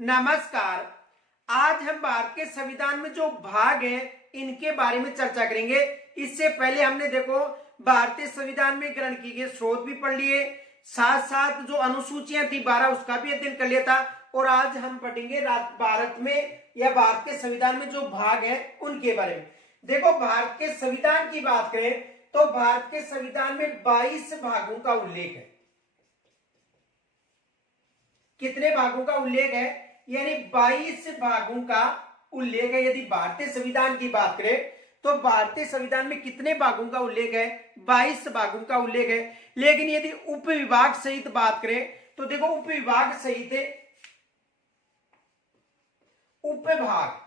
नमस्कार। आज हम भारत के संविधान में जो भाग हैं इनके बारे में चर्चा करेंगे। इससे पहले हमने देखो भारतीय संविधान में ग्रहण किए गए स्रोत भी पढ़ लिए, साथ साथ जो अनुसूचियां थी 12 उसका भी अध्ययन कर लिया था। और आज हम पढ़ेंगे भारत में या भारत के संविधान में जो भाग है उनके बारे में। देखो भारत के संविधान की बात करें तो भारत के संविधान में 22 भागों का उल्लेख है। कितने भागों का उल्लेख है? यानी 22 भागों का उल्लेख है। यदि भारतीय संविधान की बात करें तो भारतीय संविधान में कितने भागों का उल्लेख है? 22 भागों का उल्लेख है। लेकिन यदि उपविभाग सहित बात करें तो देखो उपविभाग सहित उपभाग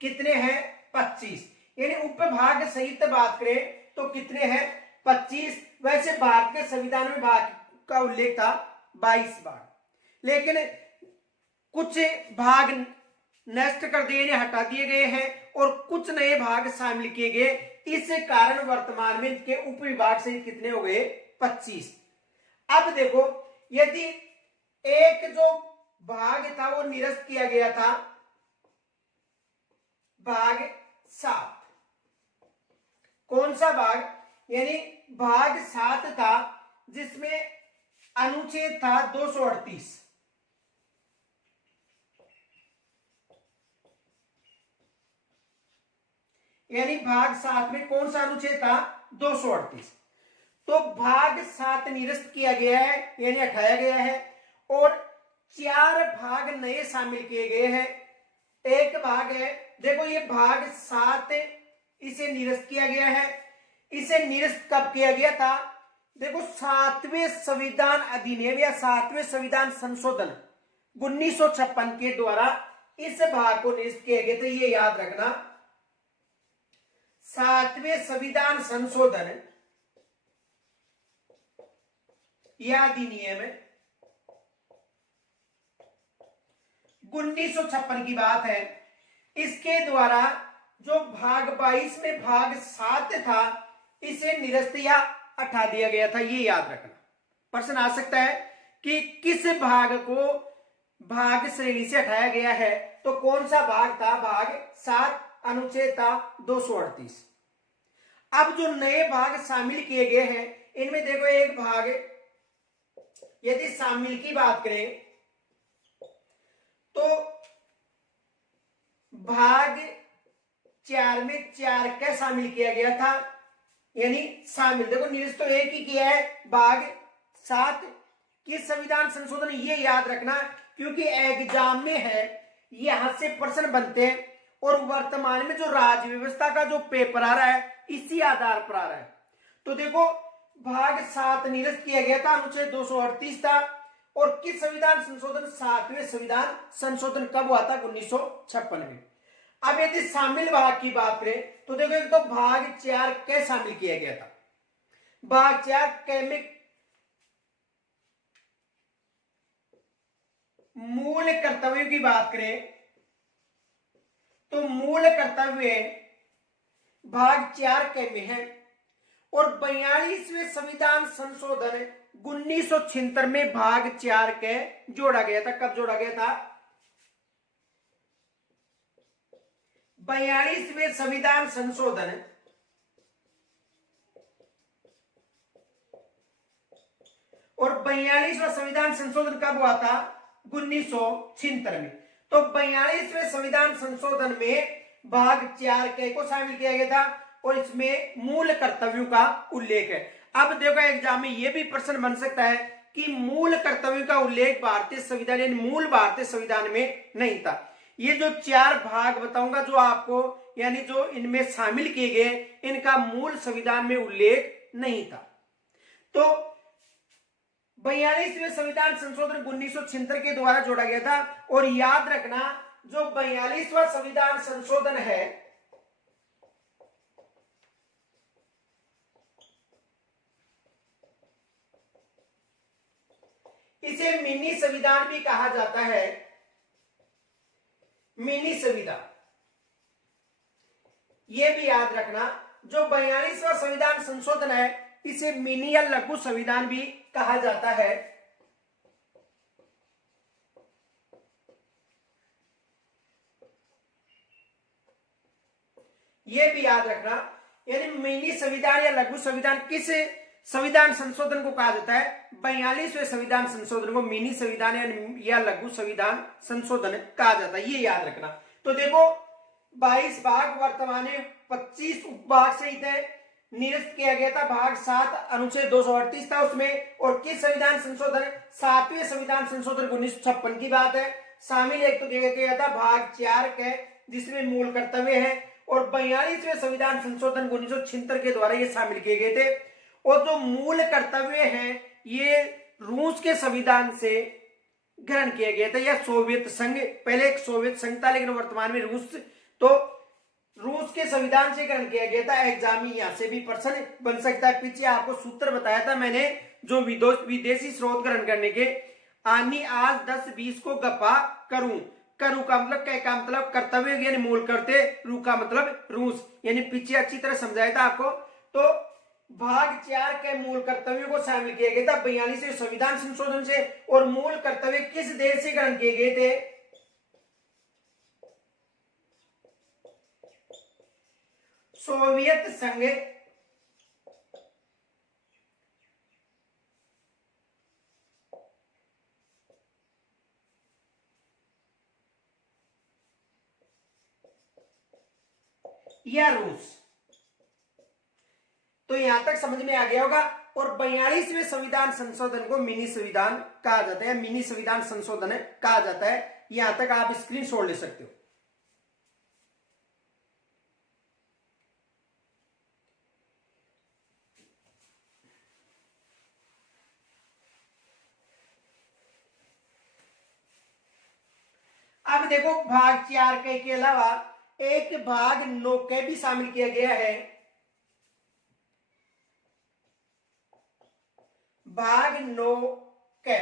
कितने हैं? 25। यानी उपभाग सहित बात करें तो कितने हैं? 25। वैसे भारत के संविधान में भाग का उल्लेख था 22 भाग, लेकिन कुछ भाग नष्ट कर दिए, हटा दिए गए हैं और कुछ नए भाग शामिल किए गए। इस कारण वर्तमान में इनके उपविभाग सहित कितने हो गए? 25। अब देखो यदि एक जो भाग था वो निरस्त किया गया था, भाग 7। कौन सा भाग? यानी भाग 7 था जिसमें अनुच्छेद था 238। यानी भाग 7 में कौन सा अनुच्छेद था? 238। तो भाग 7 निरस्त किया गया है यानी हटाया गया है और 4 भाग नए शामिल किए गए हैं। एक भाग है, देखो ये भाग 7 इसे निरस्त किया गया है। इसे निरस्त कब किया गया था? देखो 7वें संविधान अधिनियम या 7वें संविधान संशोधन 1956 के द्वारा इस भाग को निरस्त किया गया था। ये याद रखना, 7वें संविधान संशोधन या अधिनियम 1956 की बात है। इसके द्वारा जो भाग 22 में भाग 7 था इसे निरस्त या हटा दिया गया था। ये याद रखना। प्रश्न आ सकता है कि किस भाग को भाग श्रेणी से हटाया गया है, तो कौन सा भाग था? भाग 7, अनुच्छेद था 238। अब जो नए भाग शामिल किए गए हैं इनमें देखो एक भाग, यदि शामिल की बात करें तो भाग 4 में 4 का शामिल किया गया था। यानी शामिल देखो निरस्त तो एक ही किया है, भाग 7। किस संविधान संशोधन? ये याद रखना क्योंकि एग्जाम में है, यहां से प्रश्न बनते हैं और वर्तमान में जो राज्य व्यवस्था का जो पेपर आ रहा है इसी आधार पर आ रहा है। तो देखो भाग 7 निरस्त किया गया था, अनुच्छेद 238 था। और किस संविधान संशोधन? 7वें संविधान संशोधन कब हुआ था? 1956 में। अब यदि शामिल भाग की बात करें तो देखो एक तो भाग 4 के शामिल किया गया था। भाग 4 के में मूल कर्तव्यों की बात करें तो मूल कर्तव्य भाग 4 के में है। और 42वें संविधान संशोधन 1976 में भाग 4 के जोड़ा गया था। कब जोड़ा गया था? 42वें संविधान संशोधन और 42वां संविधान संशोधन कब हुआ था? 1976 में। तो 42वें संविधान संशोधन में भाग 4 के को शामिल किया गया था और इसमें मूल कर्तव्यों का उल्लेख है। अब देखो एग्जाम में यह भी प्रश्न बन सकता है कि मूल कर्तव्यों का उल्लेख भारतीय संविधान यानी मूल भारतीय संविधान में नहीं था। ये जो 4 भाग बताऊंगा जो आपको यानी जो इनमें शामिल किए गए इनका मूल संविधान में उल्लेख नहीं था। तो 42वें संविधान संशोधन 1976 के द्वारा जोड़ा गया था। और याद रखना जो 42वां संविधान संशोधन है इसे मिनी संविधान भी कहा जाता है। मिनी संविधान यह भी याद रखना, जो 42वां संविधान संशोधन है इसे मिनी या लघु संविधान भी कहा जाता है। ये भी याद रखना। यानी मिनी संविधान या लघु संविधान किस संविधान संशोधन को कहा जाता है? 42वें संविधान संशोधन को मिनी संविधान या लघु संविधान संशोधन कहा जाता है, ये याद रखना। तो देखो 22 भाग वर्तमान में 25 उपभाग सहित है, निरस्त किया गया था। भाग 7 अनुच्छेद 238 था उसमें। और किस संविधान संशोधन? 7वें संविधान संशोधन 1956 की बात है। शामिल एक तो दिया गया था भाग 4 के, जिसमें मूल कर्तव्य है। और 42वें संविधान संशोधन 1976 के द्वारा ये शामिल किए गए थे। और जो मूल कर्तव्य हैं ये रूस के संविधान से ग्रहण किया गया था, या सोवियत संघ, पहले एक सोवियत संघ था लेकिन वर्तमान में रूस, तो रूस के संविधान से ग्रहण किया गया था। एग्जाम में यहां से भी प्रश्न बन सकता है। पीछे आपको सूत्र बताया था मैंने, जो विदेशी स्रोत ग्रहण करने के, आनी आज 10-20 को गपा करूं। करू का मतलब क्या का मतलब कर्तव्य, यानी मूल करते, रू का मतलब रूस, यानी पीछे अच्छी तरह समझाया था आपको। तो भाग 4 के मूल कर्तव्यों को शामिल किया गया था 42वें संविधान संशोधन से। और मूल कर्तव्य किस देश से ग्रहण किए गए थे? सोवियत संघ या रूस। तो यहां तक समझ में आ गया होगा। और 42वें संविधान संशोधन को मिनी संविधान कहा जाता है, मिनी संविधान संशोधन कहा जाता है। यहां तक आप स्क्रीनशॉट ले सकते हो। अब देखो भाग 4 के अलावा एक भाग 9 के भी शामिल किया गया है। भाग 9 के,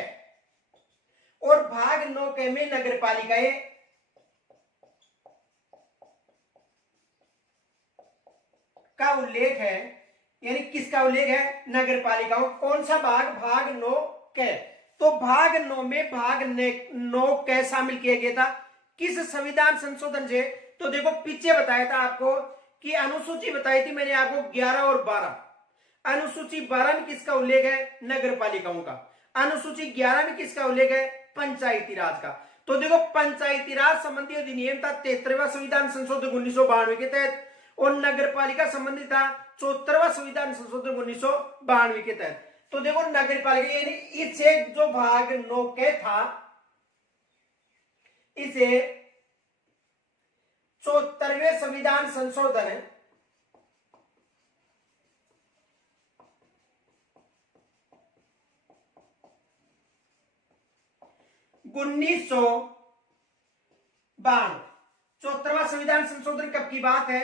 और भाग 9 के में नगर पालिकाएं का उल्लेख है। यानी किसका उल्लेख है? नगर पालिकाओं। कौन सा भाग? भाग 9 के। तो भाग 9 में भाग 9 के शामिल किया गया था किस संविधान संशोधन से? तो देखो पीछे बताया था आपको कि अनुसूची बताई थी मैंने आपको 11 और 12। अनुसूची 12 में किसका उल्लेख है? नगर पालिकाओं का। अनुसूची 11 में किसका उल्लेख है? पंचायती राज का। तो देखो पंचायती राज संबंधी अधिनियम था 73वां संविधान संशोधन 1992 के तहत, और नगर पालिका संबंधी था 74वां संविधान संशोधन 1992 के तहत। तो देखो नगर पालिका यानी इसे जो भाग 9 के था, इसे 74वें संविधान संशोधन 1992, 74वां संविधान संशोधन कब की बात है?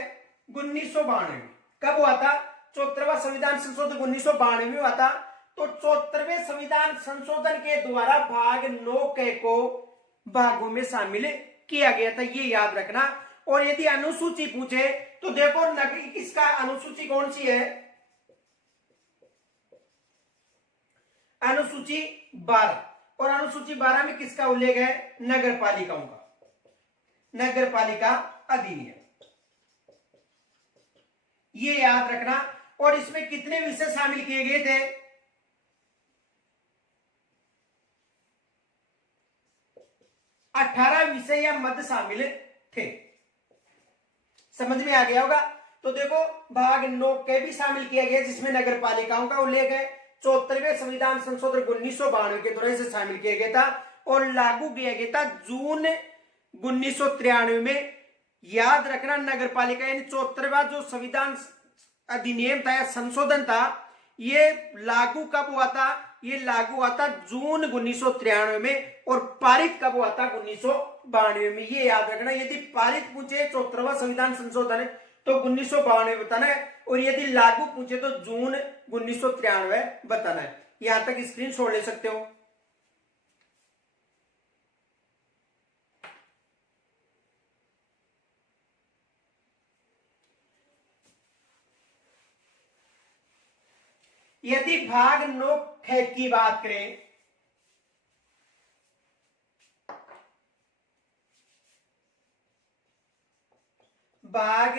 1992। कब हुआ था? 74वां संविधान संशोधन 1992 में हुआ था। तो 74वें संविधान संशोधन के द्वारा भाग 9 के को भागों में शामिल किया गया था, ये याद रखना। और यदि अनुसूची पूछे तो देखो नगरी किसका, अनुसूची कौन सी है? अनुसूची 12। और अनुसूची 12 में किसका उल्लेख है? नगर पालिकाओं का, नगर पालिका अधिनियम, ये याद रखना। और इसमें कितने विषय शामिल किए गए थे? 18 विषय या मद शामिल थे। समझ में आ गया होगा। तो देखो भाग 9 के भी शामिल किया गया जिसमें नगर पालिकाओं का उल्लेख है। 74वें संविधान संशोधन 1992 के दौरान से शामिल किया गया था और लागू किया गया था जून 1993 में। याद रखना नगर पालिका यानी 74वां जो संविधान अधिनियम था या संशोधन था, ये लागू कब हुआ था? ये लागू हुआ था जून 1993 में। और पारित कब हुआ था? 1992 में। ये याद रखना। यदि पारित पूछे 74वां संविधान संशोधन तो 1992 बताना है, और यदि लागू पूछे तो जून 1993 बताना है। यहां तक स्क्रीन छोड़ ले सकते हो। यदि भाग 9 की बात करें, भाग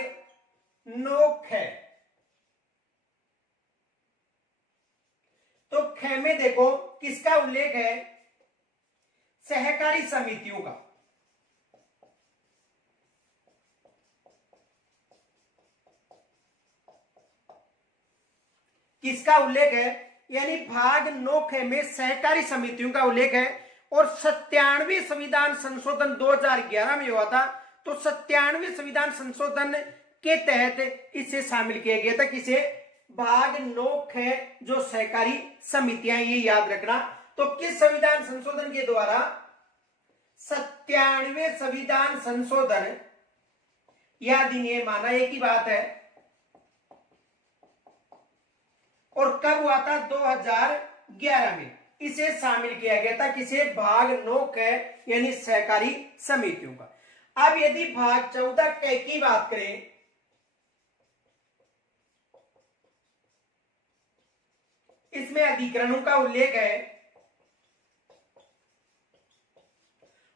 नोक है। तो ख में देखो किसका उल्लेख है? सहकारी समितियों का। किसका उल्लेख है? यानी भाग 9 में सहकारी समितियों का उल्लेख है। और 97वें संविधान संशोधन 2011 में हुआ था। तो 97वें संविधान संशोधन के तहत इसे शामिल किया गया था। किसे? भाग 9 जो सहकारी समितियां, ये याद रखना। तो किस संविधान संशोधन के द्वारा? 97वें संविधान संशोधन या अधिनियम, माना एक ही बात है। और कब हुआ था? 2011 में इसे शामिल किया गया था। किसे? भाग 9 यानी सहकारी समितियों का। अब यदि भाग 14 की बात करें, इसमें अधिकरणों का उल्लेख है।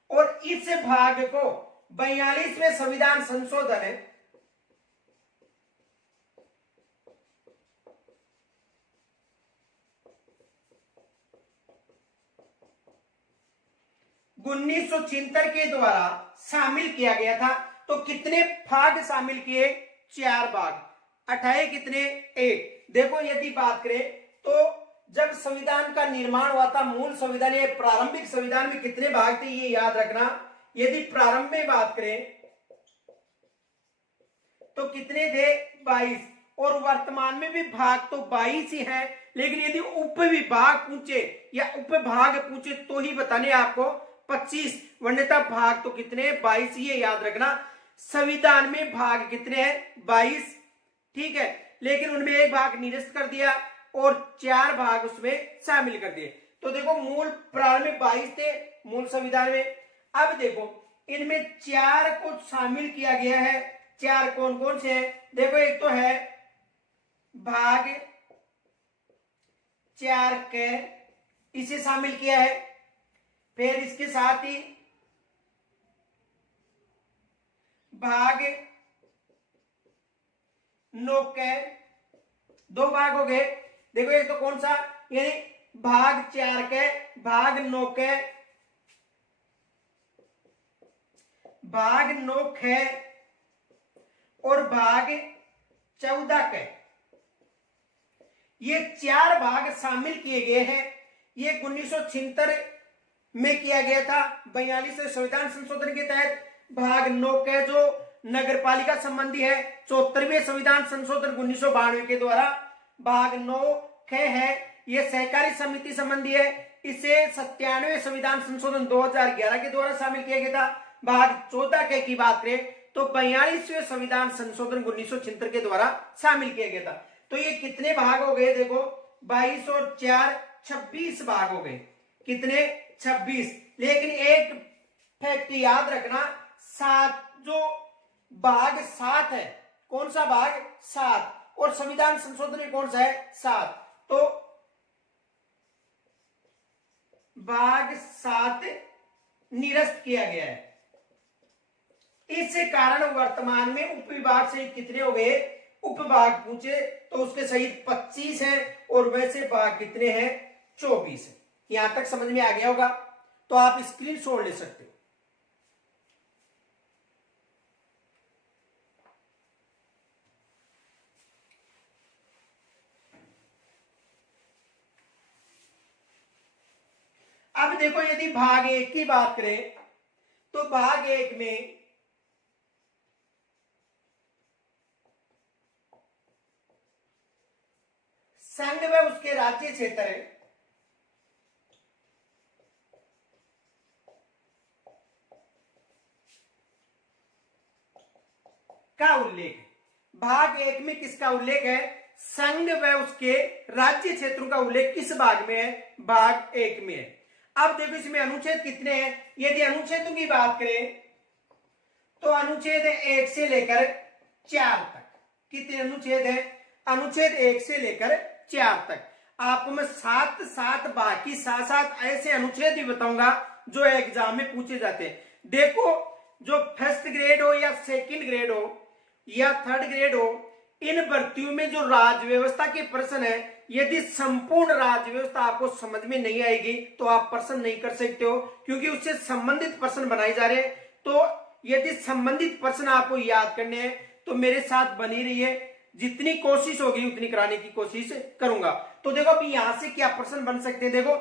और इस भाग को 42वें संविधान संशोधन उन्नीस के द्वारा शामिल किया गया था। तो कितने भाग शामिल किए? 4 भाग। 28 कितने? 1। देखो यदि बात करें तो जब संविधान का निर्माण हुआ था, मूल संविधान या प्रारंभिक संविधान में कितने भाग थे, ये याद रखना। यदि प्रारंभ में बात करें तो कितने थे? 22। और वर्तमान में भी भाग तो 22 ही हैं, लेकिन यदि उपविभाग पूछे या उपभाग पूछे तो ही बताने आपको 25, वन्यता भाग तो कितने? 22। ये याद रखना। संविधान में भाग कितने हैं? 22। ठीक है, लेकिन उनमें एक भाग निरस्त कर दिया और 4 भाग उसमें शामिल कर दिए। तो देखो मूल प्रारंभ में 22 थे मूल संविधान में। अब देखो इनमें 4 को शामिल किया गया है। 4 कौन कौन से हैं? देखो एक तो है भाग 4 इसे शामिल किया है। फिर इसके साथ ही भाग 9 2 भाग हो गए। देखो एक तो कौन सा? यानी भाग 4 भाग 9 भाग 9 और भाग 14 ये 4 भाग शामिल किए गए हैं। ये 1976 में किया गया था 42वें संविधान संशोधन के तहत। भाग 9 जो नगर पालिका संबंधी है। 74वें संविधान संशोधन 1992 के द्वारा भाग 9 है, ये सहकारी समिति संबंधी है। इसे 97वें संविधान संशोधन 2011 के द्वारा शामिल किया गया था। भाग 14 की बात करें तो 42वें संविधान संशोधन 1976 के द्वारा शामिल किया गया था। तो ये कितने भाग हो गए? देखो 22 और 4 26 भाग हो गए। कितने? 26। लेकिन एक फैक्ट याद रखना, 7 जो भाग 7 है, कौन सा भाग? 7। और संविधान संशोधन में कौन सा है? 7। तो भाग 7 निरस्त किया गया है। इस कारण वर्तमान में उपविभाग से कितने हो गए? उपभाग पूछे तो उसके सहित 25 है और वैसे भाग कितने हैं? 24 है। यहां तक समझ में आ गया होगा, तो आप स्क्रीनशॉट ले सकते हो। अब देखो यदि भाग 1 की बात करें तो भाग 1 में संघ व उसके राज्य क्षेत्र का उल्लेख है। भाग 1 में किसका उल्लेख है? संघ व उसके राज्य क्षेत्रों का उल्लेख किस भाग में है? भाग 1 में है। अब देखो इसमें अनुच्छेद कितने हैं? यदि अनुच्छेदों की बात करें तो अनुच्छेद 1 से लेकर 4 तक। कितने अनुच्छेद है? अनुच्छेद 1 से लेकर 4 तक। आपको मैं 7 बाकी 7 ऐसे अनुच्छेद भी बताऊंगा जो एग्जाम में पूछे जाते हैं। देखो जो फर्स्ट ग्रेड हो या सेकंड ग्रेड हो या थर्ड ग्रेड हो, इन भर्तियों में जो राज्य व्यवस्था के प्रश्न है, यदि संपूर्ण राज्य व्यवस्था आपको समझ में नहीं आएगी तो आप प्रश्न नहीं कर सकते हो, क्योंकि उससे संबंधित प्रश्न बनाए जा रहे हैं। तो यदि संबंधित प्रश्न आपको याद करने हैं तो मेरे साथ बनी रहिए, जितनी कोशिश होगी उतनी कराने की कोशिश करूंगा। तो देखो अभी यहां से क्या प्रश्न बन सकते हैं। देखो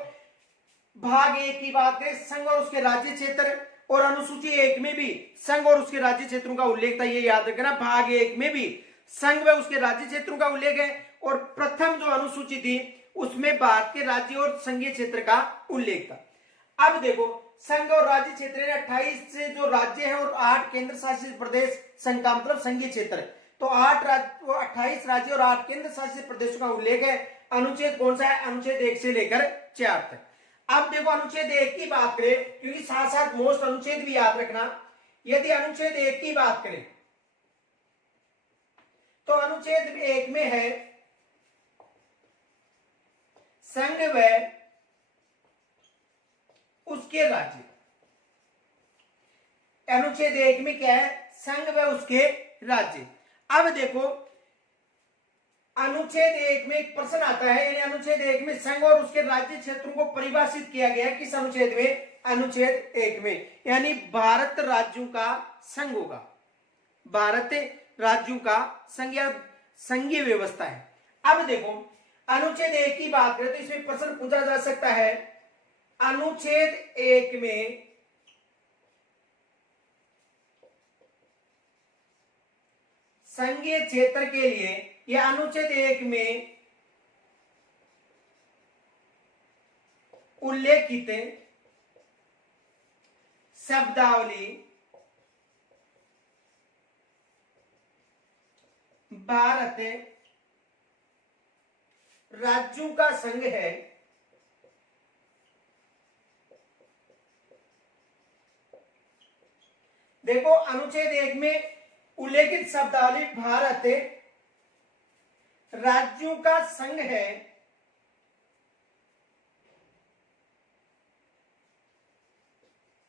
भाग 1 की बात करें, संघ और उसके राज्य क्षेत्र, और अनुसूची 1 में भी संघ और उसके राज्य क्षेत्रों का उल्लेख था, ये याद रखना। भाग 1 में भी संघ व उसके राज्य क्षेत्रों का उल्लेख है, और प्रथम जो अनुसूची थी उसमें भारत के राज्य और संघीय क्षेत्र का उल्लेख था। अब देखो संघ और राज्य क्षेत्र 28 से जो राज्य है और 8 केंद्र शासित प्रदेश, संघ का मतलब संघीय क्षेत्र। तो 28 राज्य और 8 केंद्र शासित प्रदेशों का उल्लेख है। अनुच्छेद कौन सा है? अनुच्छेद 1 से लेकर 4 तक। अब देखो अनुच्छेद 1 की बात करें, क्योंकि साथ साथ मोस्ट अनुच्छेद भी याद रखना। यदि अनुच्छेद 1 की बात करें तो अनुच्छेद 1 में है संघ व उसके राज्य। अनुच्छेद 1 में क्या है? संघ व उसके राज्य। अब देखो अनुच्छेद 1 में एक प्रश्न आता है, यानी अनुच्छेद 1 में संघ और उसके राज्य क्षेत्रों को परिभाषित किया गया है। किस अनुच्छेद में? अनुच्छेद 1 में। यानी भारत राज्यों का संघ होगा, भारत राज्यों का संघ या संघीय व्यवस्था है। अब देखो अनुच्छेद 1 की बात करें तो इसमें प्रश्न पूछा जा सकता है, अनुच्छेद 1 में संघीय क्षेत्र के लिए, या अनुच्छेद 1 में उल्लेखित शब्दावली भारत राज्यों का संघ है, देखो अनुच्छेद 1 में उल्लेखित शब्दावली भारत राज्यों का संघ है,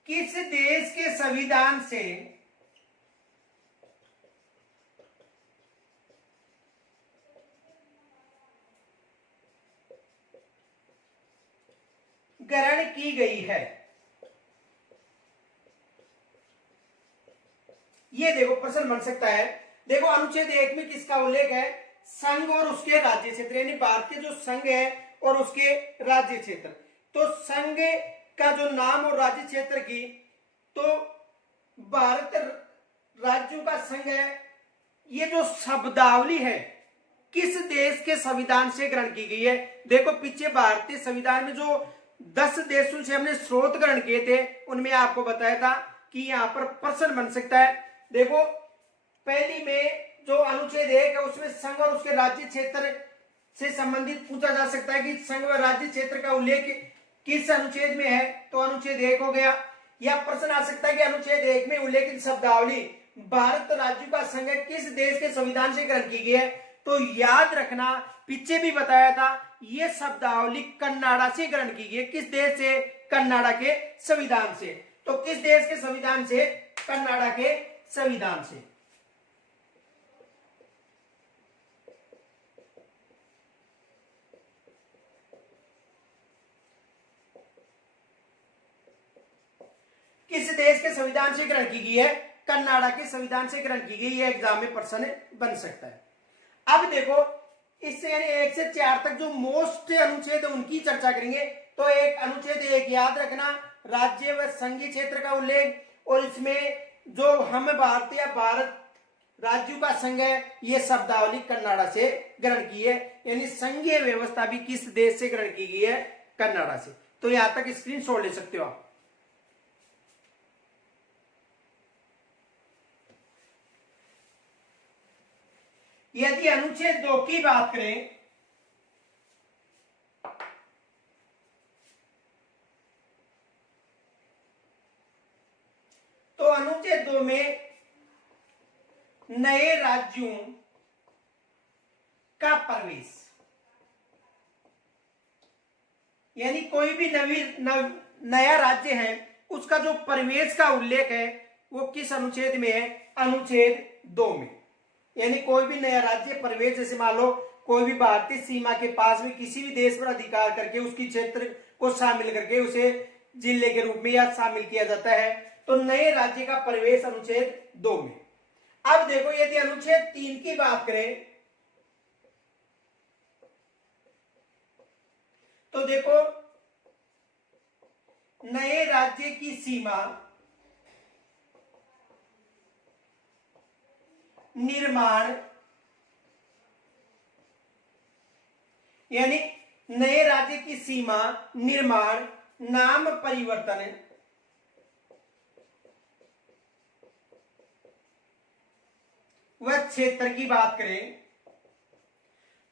किस देश के संविधान से ग्रहण की गई है। ये देखो प्रश्न बन सकता है। देखो अनुच्छेद 1 में किसका उल्लेख है? संघ और उसके राज्य क्षेत्र, यानी भारत के जो संघ है और उसके राज्य क्षेत्र। तो संघ का जो नाम और राज्य क्षेत्र की, तो भारत राज्यों का संघ है। ये जो शब्दावली है किस देश के संविधान से ग्रहण की गई है? देखो पीछे भारतीय संविधान में जो 10 देशों से हमने स्रोत ग्रहण किए थे उनमें आपको बताया था कि यहां पर प्रश्न बन सकता है। देखो पहली में जो अनुच्छेद 1 है उसमें संघ और उसके राज्य क्षेत्र से संबंधित पूछा जा सकता है कि संघ व राज्य क्षेत्र का उल्लेख किस अनुच्छेद में है, तो अनुच्छेद 1 हो गया। या प्रश्न आ सकता है कि अनुच्छेद 1 में उल्लेखित शब्दावली भारत राज्यों का संघ किस देश के संविधान से ग्रहण की गई है, तो याद रखना पीछे भी बताया था ये शब्दावली कन्नाडा से ग्रहण की गई है। किस देश से? कन्नाडा के संविधान से। तो किस देश के संविधान से? कन्नाडा के संविधान से। किस देश के संविधान से ग्रहण की गई है? कन्नाडा के संविधान से ग्रहण की गई। ये एग्जाम में प्रश्न बन सकता है। अब देखो इससे यानी 1 से 4 तक जो मोस्ट अनुच्छेद उनकी चर्चा करेंगे। तो एक अनुच्छेद 1 याद रखना, राज्य व संघीय क्षेत्र का उल्लेख, और इसमें जो हम भारतीय भारत राज्यों का संघ है ये शब्दावली कन्नाडा से ग्रहण की है, यानी संघीय व्यवस्था भी किस देश से ग्रहण की गई है? कन्नाडा से। तो यहां तक स्क्रीनशॉट ले सकते हो आप। यदि अनुच्छेद 2 की बात करें तो अनुच्छेद 2 में नए राज्यों का प्रवेश, यानी कोई भी नया राज्य है उसका जो प्रवेश का उल्लेख है वो किस अनुच्छेद में है? अनुच्छेद 2 में। यानी कोई भी नया राज्य प्रवेश, जैसे मान लो कोई भी भारतीय सीमा के पास में किसी भी देश पर अधिकार करके उसकी क्षेत्र को शामिल करके उसे जिले के रूप में या शामिल किया जाता है, तो नए राज्य का प्रवेश अनुच्छेद 2 में। अब देखो यदि अनुच्छेद 3 की बात करें तो देखो नए राज्य की सीमा निर्माण, यानी नए राज्य की सीमा निर्माण, नाम परिवर्तन व क्षेत्र की बात करें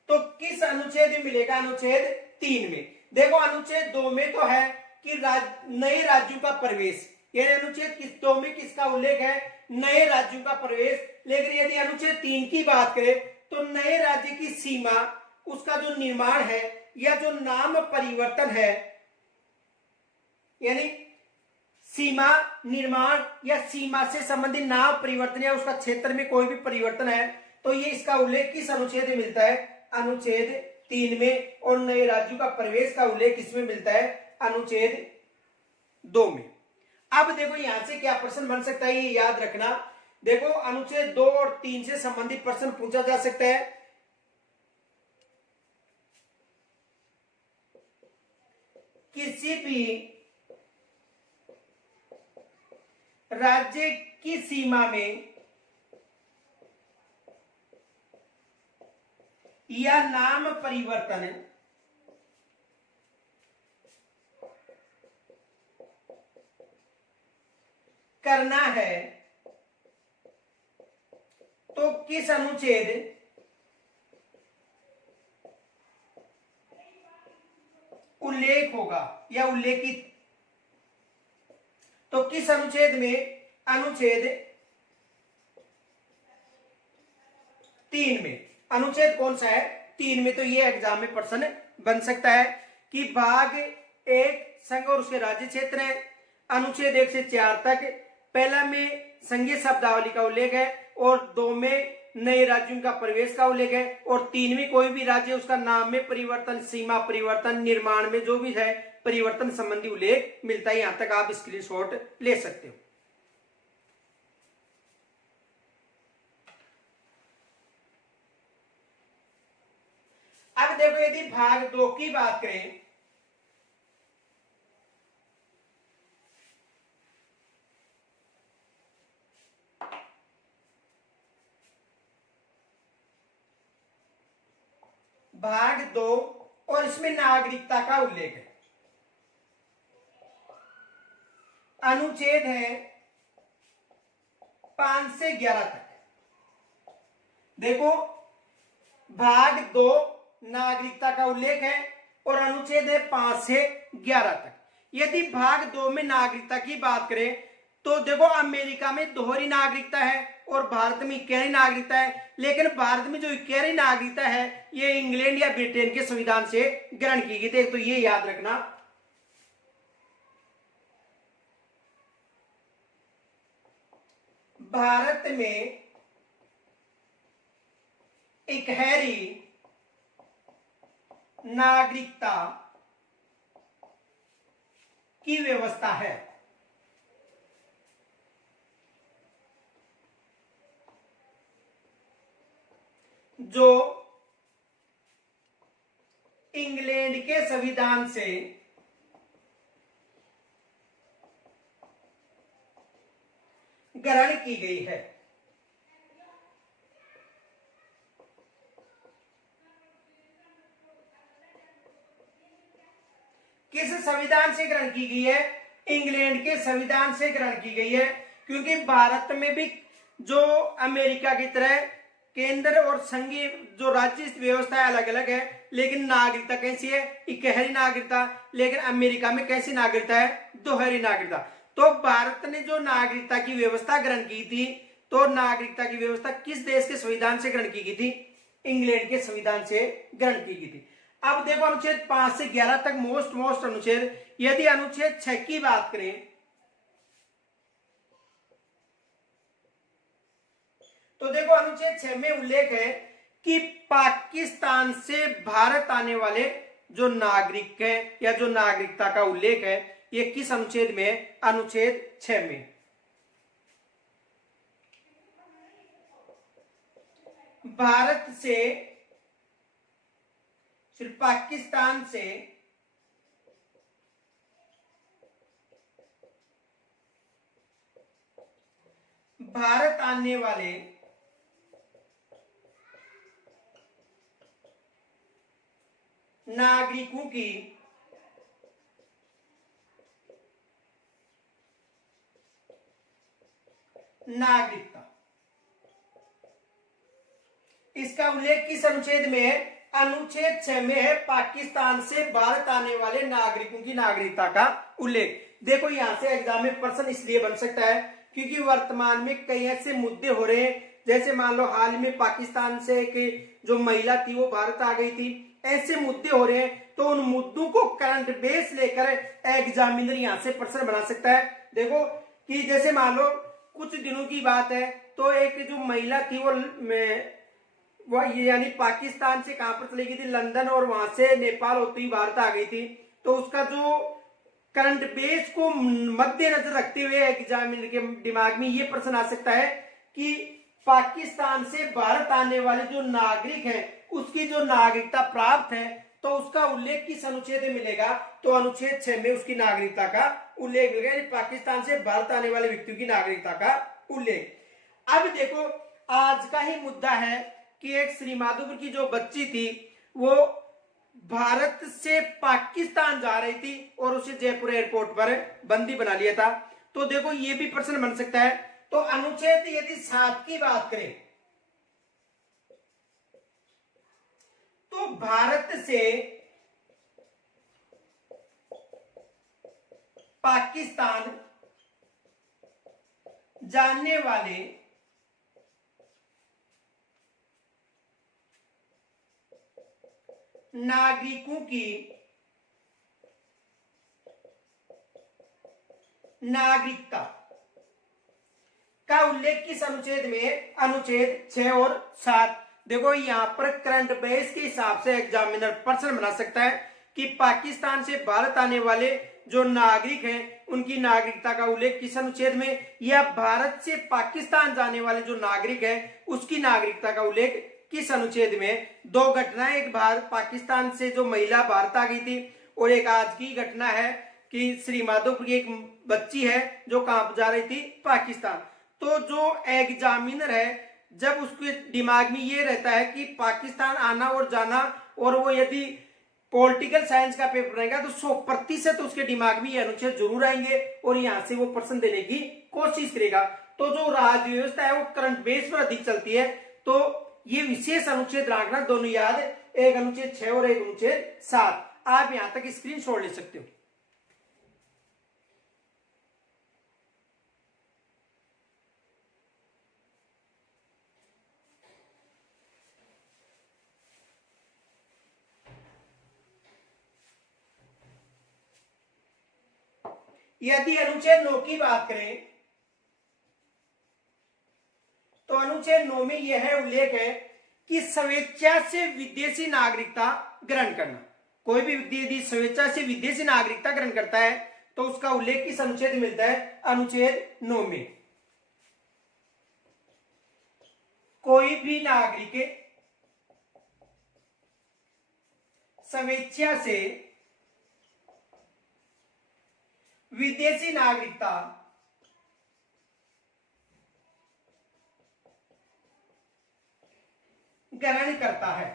तो किस अनुच्छेद में मिलेगा? अनुच्छेद 3 में। देखो अनुच्छेद 2 में तो है कि नए राज्यों का प्रवेश, यानी अनुच्छेद 2 में किसका उल्लेख है? नए राज्यों का प्रवेश। लेकिन यदि अनुच्छेद 3 की बात करें तो नए राज्य की सीमा, उसका जो निर्माण है या जो नाम परिवर्तन है, यानी सीमा निर्माण या सीमा से संबंधित नाम परिवर्तन या उसका क्षेत्र में कोई भी परिवर्तन है, तो ये इसका उल्लेख किस अनुच्छेद में मिलता है? अनुच्छेद 3 में। और नए राज्यों का प्रवेश का उल्लेख किसमें मिलता है? अनुच्छेद 2 में। अब देखो यहां से क्या प्रश्न बन सकता है, ये याद रखना। देखो अनुच्छेद 2 और 3 से संबंधित प्रश्न पूछा जा सकता है। किसी भी राज्य की सीमा में या नाम परिवर्तन करना है तो किस अनुच्छेद उल्लेख होगा या उल्लेखित, तो किस अनुच्छेद में? अनुच्छेद 3 में। अनुच्छेद कौन सा है? 3 में। तो ये एग्जाम में प्रश्न बन सकता है कि भाग 1 संघ और उसके राज्य क्षेत्र है, अनुच्छेद 1 से 4 तक। पहला में संघीय शब्दावली का उल्लेख है और 2 में नए राज्यों का प्रवेश का उल्लेख है और 3 में कोई भी राज्य उसका नाम में परिवर्तन, सीमा परिवर्तन, निर्माण में जो भी है परिवर्तन संबंधी उल्लेख मिलता है। यहां तक आप स्क्रीनशॉट ले सकते हो। अब देखो यदि भाग 2 की बात करें भाग 2 और इसमें नागरिकता का उल्लेख है। अनुच्छेद है 5 से 11 तक। देखो भाग 2 नागरिकता का उल्लेख है और अनुच्छेद है 5 से 11 तक। यदि भाग 2 में नागरिकता की बात करें तो देखो अमेरिका में दोहरी नागरिकता है और भारत में इक्यारी नागरिकता है। लेकिन भारत में जो इक्यारी नागरिकता है ये इंग्लैंड या ब्रिटेन के संविधान से ग्रहण की गई थी, तो ये याद रखना। भारत में इकहरी नागरिकता की व्यवस्था है। जो इंग्लैंड के संविधान से ग्रहण की गई है। किस संविधान से ग्रहण की गई है? इंग्लैंड के संविधान से ग्रहण की गई है, क्योंकि भारत में भी जो अमेरिका की तरह केंद्र और संघीय जो राज्य व्यवस्था अलग अलग है, लेकिन नागरिकता कैसी है? इकहरी नागरिकता। लेकिन अमेरिका में कैसी नागरिकता है? दोहरी नागरिकता। तो भारत ने जो नागरिकता की व्यवस्था ग्रहण की थी, तो नागरिकता की व्यवस्था किस देश के संविधान से ग्रहण की गई थी? इंग्लैंड के संविधान से ग्रहण की गई थी। अब देखो अनुच्छेद 5 से 11 तक मोस्ट अनुच्छेद। यदि अनुच्छेद 6 की बात करें तो देखो अनुच्छेद 6 में उल्लेख है कि पाकिस्तान से भारत आने वाले जो नागरिक हैं या जो नागरिकता का उल्लेख है ये किस अनुच्छेद में है? अनुच्छेद 6 में। भारत से सिर्फ पाकिस्तान से भारत आने वाले नागरिकों की नागरिकता, इसका उल्लेख किस अनुच्छेद में है? अनुच्छेद 6 में है, पाकिस्तान से भारत आने वाले नागरिकों की नागरिकता का उल्लेख। देखो यहां से एग्जाम में प्रश्न इसलिए बन सकता है क्योंकि वर्तमान में कई ऐसे मुद्दे हो रहे हैं, जैसे मान लो हाल में पाकिस्तान से एक जो महिला थी वो भारत आ गई थी, ऐसे मुद्दे हो रहे हैं, तो उन मुद्दों को करंट बेस लेकर एग्जामिनर यहां से प्रश्न बना सकता है। देखो कि जैसे मान लो कुछ दिनों की बात है, तो एक जो महिला थी वो यानी पाकिस्तान से कहां पर चली गई थी? लंदन, और वहां से नेपाल होती हुई भारत आ गई थी। तो उसका जो करंट बेस को मद्देनजर रखते हुए एग्जामिनर के दिमाग में ये प्रश्न आ सकता है कि पाकिस्तान से भारत आने वाले जो नागरिक हैं उसकी जो नागरिकता प्राप्त है तो उसका उल्लेख किस अनुच्छेद में मिलेगा? तो अनुच्छेद 6 में उसकी नागरिकता का उल्लेख मिलेगा, यानी पाकिस्तान से भारत आने वाले व्यक्तियों की नागरिकता का उल्लेख। अब देखो आज का ही मुद्दा है कि एक श्री माधोपुर की जो बच्ची थी वो भारत से पाकिस्तान जा रही थी और उसे जयपुर एयरपोर्ट पर बंदी बना लिया था। तो देखो ये भी प्रश्न बन सकता है। तो अनुच्छेद यदि 7 की बात करें तो भारत से पाकिस्तान जाने वाले नागरिकों की नागरिकता का उल्लेख किस अनुच्छेद में है? अनुच्छेद 6 और 7। देखो यहां पर करंट बेस के हिसाब से एग्जामिनर प्रश्न बना सकता है कि पाकिस्तान से भारत आने वाले जो नागरिक हैं उनकी नागरिकता का उल्लेख किस अनुच्छेद में, या भारत से पाकिस्तान जाने वाले जो नागरिक हैं उसकी नागरिकता का उल्लेख किस अनुच्छेद में। दो घटनाएं, एक भारत पाकिस्तान से जो महिला भारत आ गई थी और एक आज की घटना है कि श्री माधोपुर की एक बच्ची है जो कहां जा रही थी? पाकिस्तान। तो जो एग्जामिनर है जब उसके दिमाग में ये रहता है कि पाकिस्तान आना और जाना, और वो यदि पॉलिटिकल साइंस का पेपर रहेगा तो 100% उसके दिमाग में ये अनुच्छेद जरूर आएंगे और यहां से वो प्रश्न देने की कोशिश करेगा। तो जो राज्य व्यवस्था है वो करंट बेस पर अधिक चलती है, तो ये विशेष अनुच्छेद रखना दोनों याद, एक अनुच्छेद 6 और एक अनुच्छेद 7। आप यहां तक स्क्रीनशॉट ले सकते हो। यदि अनुच्छेद 9 की बात करें तो अनुच्छेद 9 में यह है उल्लेख है कि स्वेच्छा से विदेशी नागरिकता ग्रहण करना। कोई भी व्यक्ति यदि स्वेच्छा से विदेशी नागरिकता ग्रहण करता है तो उसका उल्लेख किस अनुच्छेद में मिलता है? अनुच्छेद 9 में। कोई भी नागरिक स्वेच्छा से विदेशी नागरिकता ग्रहण करता है,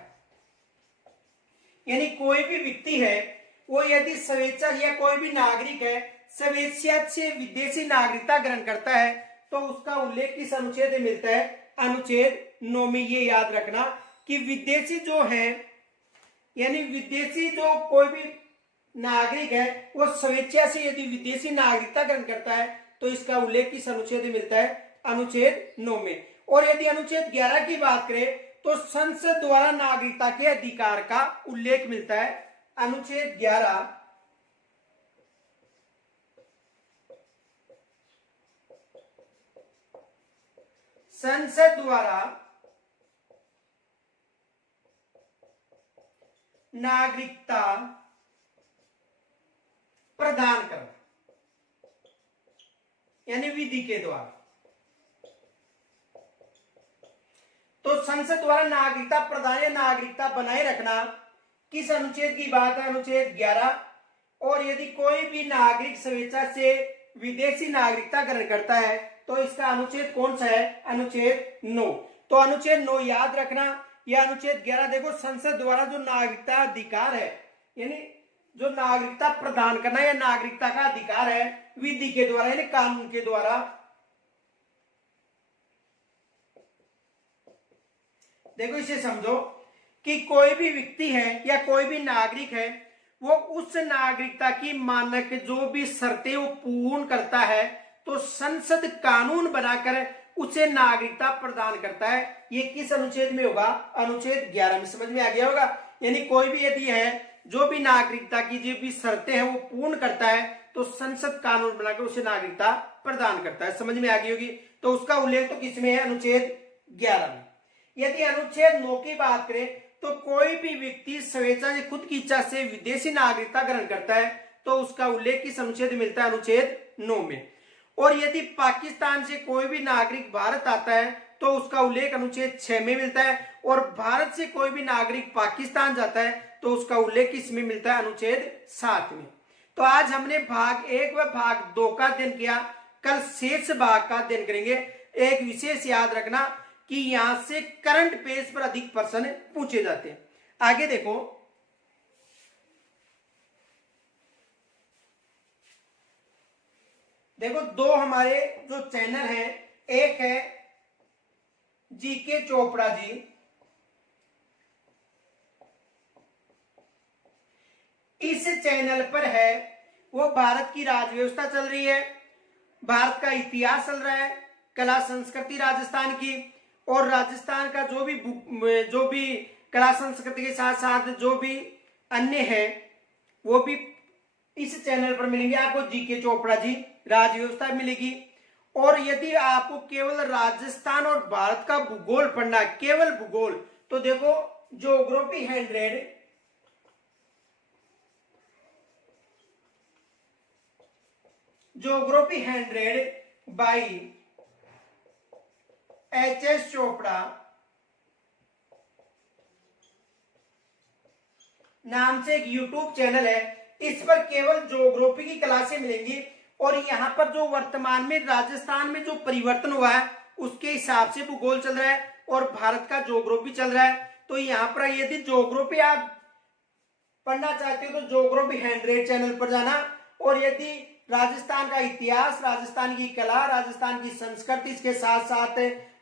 यानी कोई भी व्यक्ति है वो यदि स्वेच्छा, या कोई भी नागरिक है स्वेच्छा से विदेशी नागरिकता ग्रहण करता है तो उसका उल्लेख किस अनुच्छेद में मिलता है? अनुच्छेद 9 में। ये याद रखना कि विदेशी जो है, यानी विदेशी जो कोई भी नागरिक है वो स्वेच्छा से यदि विदेशी नागरिकता ग्रहण करता है तो इसका उल्लेख किस अनुच्छेद में मिलता है? अनुच्छेद 9 में। और यदि अनुच्छेद 11 की बात करें तो संसद द्वारा नागरिकता के अधिकार का उल्लेख मिलता है। अनुच्छेद 11 संसद द्वारा नागरिकता प्रदान करना, यानी विधि के द्वारा। तो संसद द्वारा नागरिकता प्रदान या नागरिकता बनाए रखना किस अनुच्छेद की बात है? अनुच्छेद 11। और यदि कोई भी नागरिक स्वेच्छा से विदेशी नागरिकता ग्रहण करता है तो इसका अनुच्छेद कौन सा है? अनुच्छेद 9। तो अनुच्छेद 9 याद रखना। यह अनुच्छेद 11 देखो, संसद द्वारा जो नागरिकता अधिकार है, यानी जो नागरिकता प्रदान करना या नागरिकता का अधिकार है, विधि के द्वारा यानी कानून के द्वारा। देखो इसे समझो कि कोई भी व्यक्ति है या कोई भी नागरिक है, वो उस नागरिकता की मानक जो भी शर्तें वो पूर्ण करता है तो संसद कानून बनाकर उसे नागरिकता प्रदान करता है। ये किस अनुच्छेद में होगा? अनुच्छेद 11 में। समझ में आ गया होगा। यानी कोई भी यदि है जो भी नागरिकता की जो भी शर्तें हैं वो पूर्ण करता है तो संसद कानून बनाकर उसे नागरिकता प्रदान करता है। समझ में आ गई होगी। तो उसका उल्लेख तो किसमें है? अनुच्छेद 11 में। यदि अनुच्छेद 9 की बात करें तो कोई भी व्यक्ति स्वेच्छा से खुद की इच्छा से विदेशी नागरिकता ग्रहण करता है तो उसका उल्लेख किस अनुच्छेद में मिलता है? अनुच्छेद 9 में। और यदि पाकिस्तान से कोई भी नागरिक भारत आता है तो उसका उल्लेख अनुच्छेद 6 में मिलता है। और भारत से कोई भी नागरिक पाकिस्तान जाता है तो उसका उल्लेख किसमें मिलता है? अनुच्छेद 7 में। तो आज हमने भाग 1 व भाग 2 का अध्ययन किया। कल शेष भाग का अध्ययन करेंगे। एक विशेष याद रखना कि यहां से करंट पेज पर अधिक प्रश्न पूछे जाते हैं। आगे देखो, देखो दो हमारे जो चैनल हैं, एक है जीके चोपड़ा जी, इस चैनल पर है वो भारत की राज व्यवस्था चल रही है, भारत का इतिहास चल रहा है, कला संस्कृति राजस्थान की, और राजस्थान का जो भी कला संस्कृति के साथ साथ जो भी अन्य है वो भी इस चैनल पर मिलेंगे आपको। जीके चोपड़ा जी राज व्यवस्था मिलेगी। और यदि आपको केवल राजस्थान और भारत का भूगोल पढ़ना है, केवल भूगोल, तो देखो ज्योग्राफी 100 बाई एच.एस. चोपड़ा नाम से एक यूट्यूब चैनल है। इस पर केवल ज्योग्राफी की क्लासें मिलेंगी और यहाँ पर जो वर्तमान में राजस्थान में जो परिवर्तन हुआ है उसके हिसाब से भूगोल चल रहा है और भारत का ज्योग्राफी चल रहा है। तो यहाँ पर यदि ज्योग्राफी आप पढ़ना चाहते हो तो ज्योग्राफी 100 चैनल पर जाना। और यदि राजस्थान का इतिहास, राजस्थान की कला, राजस्थान की संस्कृति, इसके साथ साथ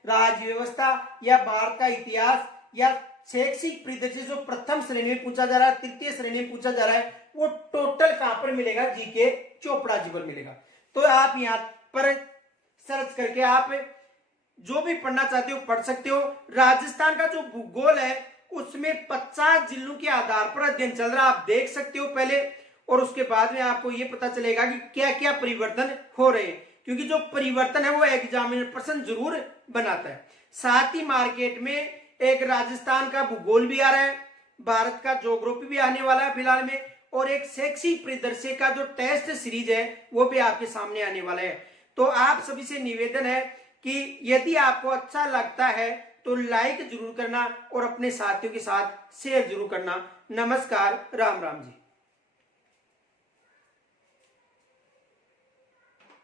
राज्य व्यवस्था या भारत का इतिहास या शैक्षिक परिदृश्य जो प्रथम श्रेणी में पूछा जा रहा है, तृतीय श्रेणी में पूछा जा रहा है, वो टोटल कहां पर मिलेगा? जीके चोपड़ा जी पर मिलेगा। तो आप यहाँ पर सर्च करके आप जो भी पढ़ना चाहते हो पढ़ सकते हो। राजस्थान का जो भूगोल है उसमें 50 जिलों के आधार पर अध्ययन चल रहा है, आप देख सकते हो पहले, और उसके बाद में आपको ये पता चलेगा कि क्या क्या परिवर्तन हो रहे हैं, क्योंकि जो परिवर्तन है वो एग्जामिनर प्रश्न जरूर बनाता है। साथ ही मार्केट में एक राजस्थान का भूगोल भी आ रहा है, भारत का ज्योग्राफी भी आने वाला है फिलहाल में, और एक शैक्षिक परिदृश्य का जो टेस्ट सीरीज है वो भी आपके सामने आने वाला है। तो आप सभी से निवेदन है कि यदि आपको अच्छा लगता है तो लाइक जरूर करना और अपने साथियों के साथ शेयर जरूर करना। नमस्कार, राम राम जी।